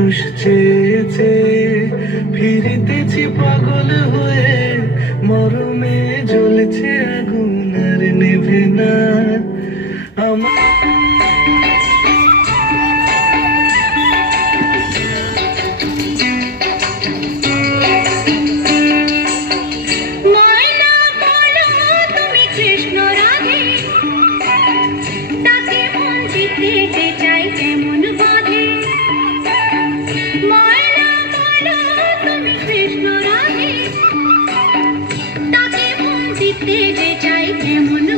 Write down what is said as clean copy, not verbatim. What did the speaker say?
মানুষ চেয়েছে, ফিরিতেছি পাগল হয়ে, মরমে জ্বলছে আগুন আর নেভে না আমার। চাই কেমন